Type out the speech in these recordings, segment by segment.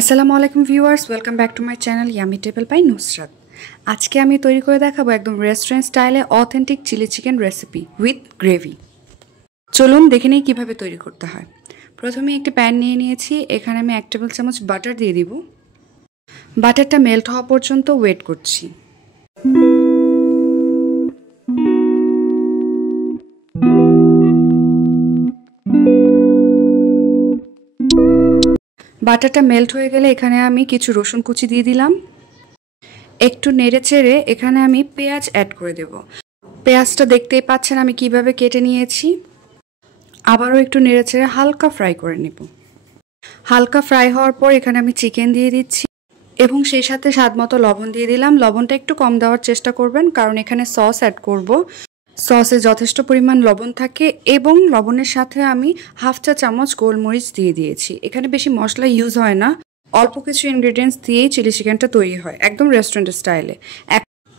আসসালামু আলাইকুম viewers, welcome back to my channel yummy table by Nusrat. আজকে আমি তৈরি করে দেখাবো একদম রেস্টুরেন্ট স্টাইলে authentic chilli chicken recipe with gravy. চলুন দেখে নিই কীভাবে তৈরি করতে হয়। প্রথমে একটি প্যান নিয়ে নিয়েছি, এখানে আমি 1 টেবিল চামচ বাটার দিয়ে দিব। বাটারটা মেল্ট হওয়া পর্যন্ত ওয়েট করছি। বাটারটা মেল্ট হয়ে গেলে এখানে আমি কিছু রসুন কুচি দিয়ে দিলাম। একটু নেড়ে চেড়ে এখানে আমি পেঁয়াজ অ্যাড করে দেব। পেঁয়াজটা দেখতেই পাচ্ছেন আমি কিভাবে কেটে নিয়েছি। আবারও একটু নেড়ে চেড়ে হালকা ফ্রাই করে নেব। হালকা ফ্রাই হওয়ার পর এখানে আমি চিকেন দিয়ে দিচ্ছি এবং সেই সাথে স্বাদমতো লবণ দিয়ে দিলাম। লবণটা একটু কম দেওয়ার চেষ্টা করবেন, কারণ এখানে সস অ্যাড করব। সসে যথেষ্ট পরিমাণ লবণ থাকে এবং লবণের সাথে আমি 1/2 চা চামচ গোলমরিচ দিয়ে দিয়েছি। এখানে বেশি মশলা ইউজ হয় না, অল্প কিছু ইনগ্রেডিয়েন্টস দিয়েই চিলি চিকেনটা তৈরি হয় একদম রেস্টুরেন্ট স্টাইলে।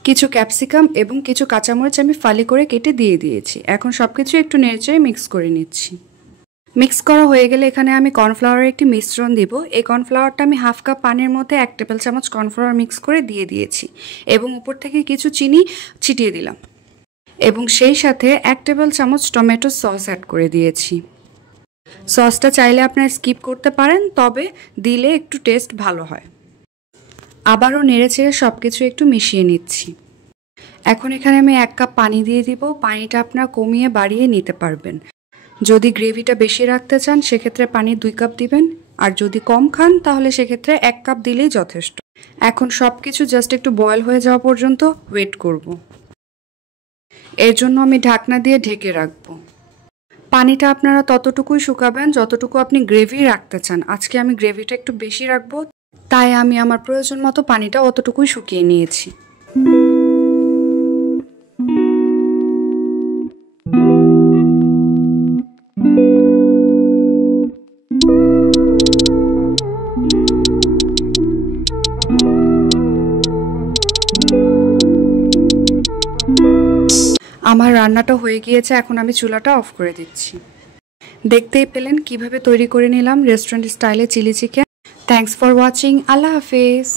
কিছু ক্যাপসিকাম এবং কিছু কাঁচামরিচ আমি ফালি করে কেটে দিয়ে দিয়েছি। এখন সব কিছু একটু নেড়েচেড়ে মিক্স করে নিচ্ছি। মিক্স করা হয়ে গেলে এখানে আমি কর্নফ্লাওয়ারের একটি মিশ্রণ দিব। এই কর্নফ্লাওয়ারটা আমি 1/2 কাপ পানির মধ্যে 1 টেবিল চামচ কর্নফ্লাওয়ার মিক্স করে দিয়ে দিয়েছি এবং উপর থেকে কিছু চিনি ছিটিয়ে দিলাম এবং সেই সাথে 1 টেবিল চামচ টমেটো সস অ্যাড করে দিয়েছি। সসটা চাইলে আপনারা স্কিপ করতে পারেন, তবে দিলে একটু টেস্ট ভালো হয়। আবারও নেড়েচেড়ে সব কিছু একটু মিশিয়ে নিচ্ছি। এখন এখানে আমি 1 কাপ পানি দিয়ে দিব। পানিটা আপনারা কমিয়ে বাড়িয়ে নিতে পারবেন। যদি গ্রেভিটা বেশি রাখতে চান সেক্ষেত্রে পানি 2 কাপ দিবেন, আর যদি কম খান তাহলে সেক্ষেত্রে 1 কাপ দিলেই যথেষ্ট। এখন সব কিছু জাস্ট একটু বয়েল হয়ে যাওয়া পর্যন্ত ওয়েট করব। এর জন্য আমি ঢাকনা দিয়ে ঢেকে রাখবো। পানিটা আপনারা ততটুকুই শুকাবেন যতটুকু আপনি গ্রেভি রাখতে চান। আজকে আমি গ্রেভিটা একটু বেশি রাখবো, তাই আমি আমার প্রয়োজন মতো পানিটা অতটুকুই শুকিয়ে নিয়েছি। আমার রান্নাটা হয়ে গিয়েছে, এখন আমি চুলাটা অফ করে দিচ্ছি। দেখতেই পেলেন কিভাবে তৈরি করে নিলাম রেস্টুরেন্ট স্টাইলে chilli chicken. Thanks for watching. আল্লাহ হাফেজ।